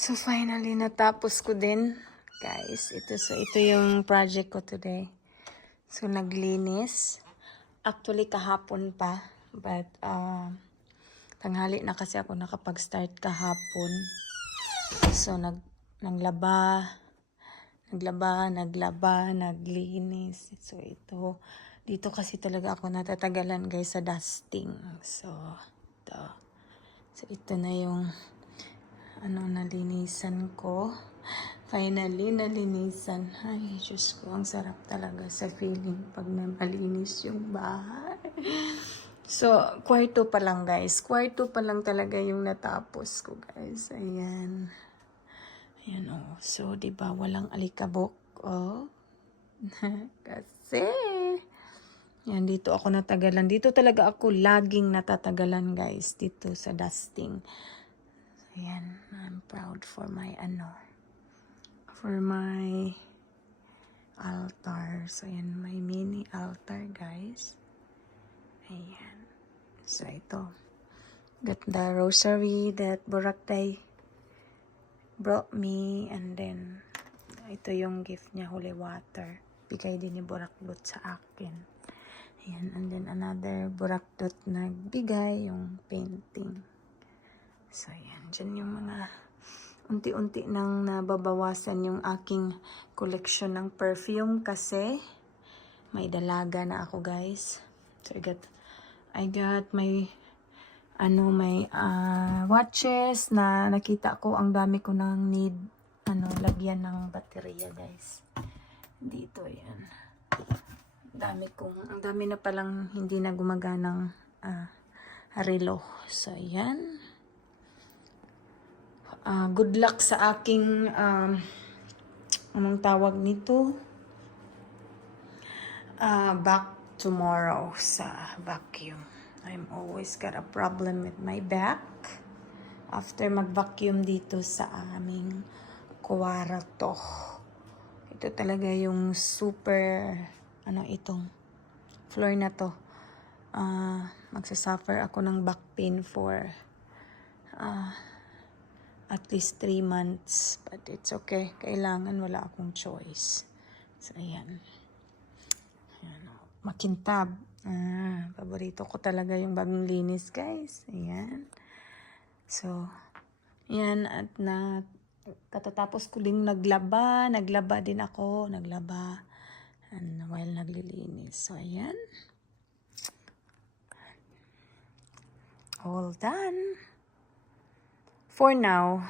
So finally natapos ko din, guys. Ito yung project ko today. So naglinis. Actually kahapon pa, but tanghali na kasi ako nakapag-start kahapon. So naglinis. So dito kasi talaga ako natatagalan, guys, sa dusting. So ito na yung nalinisan ko. Finally, nalinisan. Ay, Diyos ko, ang sarap talaga sa feeling pag malinis yung bahay. So, kwarto pa lang, guys. Kwarto pa lang talaga yung natapos ko, guys. Ayan. Ayan, oh. So, diba, walang alikabok. Oh. Kasi, yan, dito ako natagalan. Dito talaga ako laging natatagalan, guys. Dito sa dusting. Ayan, I'm proud for my altar. So, ayan, my mini altar, guys. Ayan. So, ito. Got the rosary that Boracay brought me. And then, ito yung gift niya, holy water. Bigay din ni Borakdot sa akin. Ayan. And then, another Borakdot na bigay, yung painting. So, ayan. Diyan yung mga unti-unti nang nababawasan yung aking collection ng perfume kasi may dalaga na ako, guys. So, I got my watches na nakita ko ang dami ko nang need lagyan ng baterya, guys. Dito, yan. Ang dami na palang hindi na gumaganang relo. So, yan. Good luck sa aking anong tawag nito? Back tomorrow sa vacuum. I'm always got a problem with my back after mag-vacuum dito sa aming kwarto. Ito talaga yung super itong floor na to. Magsasuffer ako ng back pain for at least 3 months. But it's okay. Kailangan, wala akong choice. So, ayan. Ayan. Makintab. Paborito ko talaga yung bagong linis, guys. Ayan. So, ayan. At katatapos ko din naglaba din ako. And while naglilinis. So, ayan. All done. For now,